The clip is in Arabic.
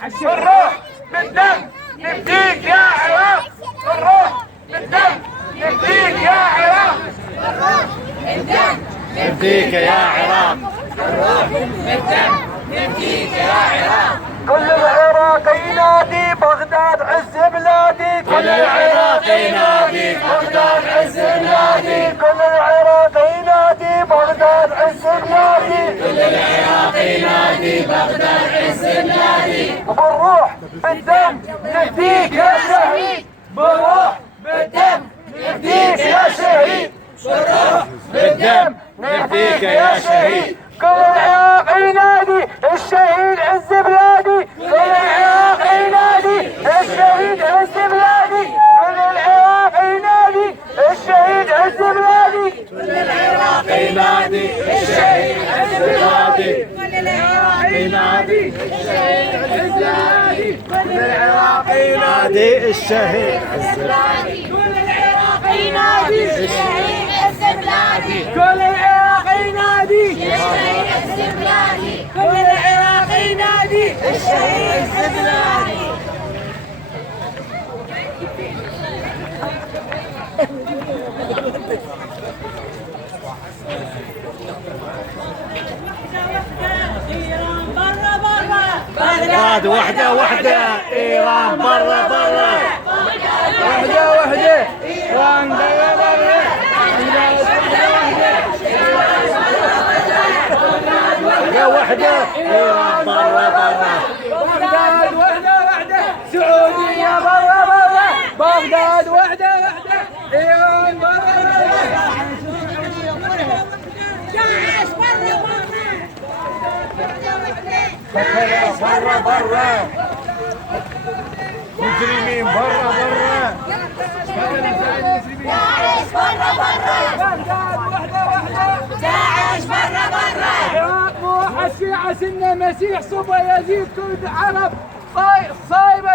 بالروح بالدم نفديك يا عراق، بالروح بالدم نفديك يا عراق، بالروح بالدم نفديك يا عراق، بالروح بالدم نفديك يا عراق. كل العراق ينادي بغداد عز بلادي، كل العراق ينادي بغداد عز بلادي، كل العراق ينادي بغداد عز بلادي، كل العراق ينادي بغداد عز بلادي. بالروح بالدم نفديك يا شهيد، بالروح بالدم نفديك يا شهيد، بالروح بالدم نفديك يا شهيد. كل العراق ينادي الشهيد عز بلادي، كل العراق ينادي الشهيد عز بلادي، كل العراق ينادي الشهيد عز بلادي، كل العراق ينادي الشهيد عز بلادي، كل العراق ينادي الشهيد عز بلادي، كل العراق ينادي الشهيد عز بلادي، كل العراق ينادي الشهيد عز بلادي، كل العراق ينادي الشهيد عز بلادي، كل العراق ينادي الشهيد عز بلادي. بغداد وحدة وحدة، إيران برا برا، وحدة وحدة إيران برا برا، وحدة وحدة، إيران برا برا، بغداد وحدة وحدة سعودية برا برا، بغداد وحدة وحدة إيران برا برا، داعش برا برا، برا برا، مجرمين برا برا، داعش برا برا، بغداد وحدة وحدة، داعش برا برا، العراق موحد شيعة سنة مسيح صبا يزيد كل عرب صايبة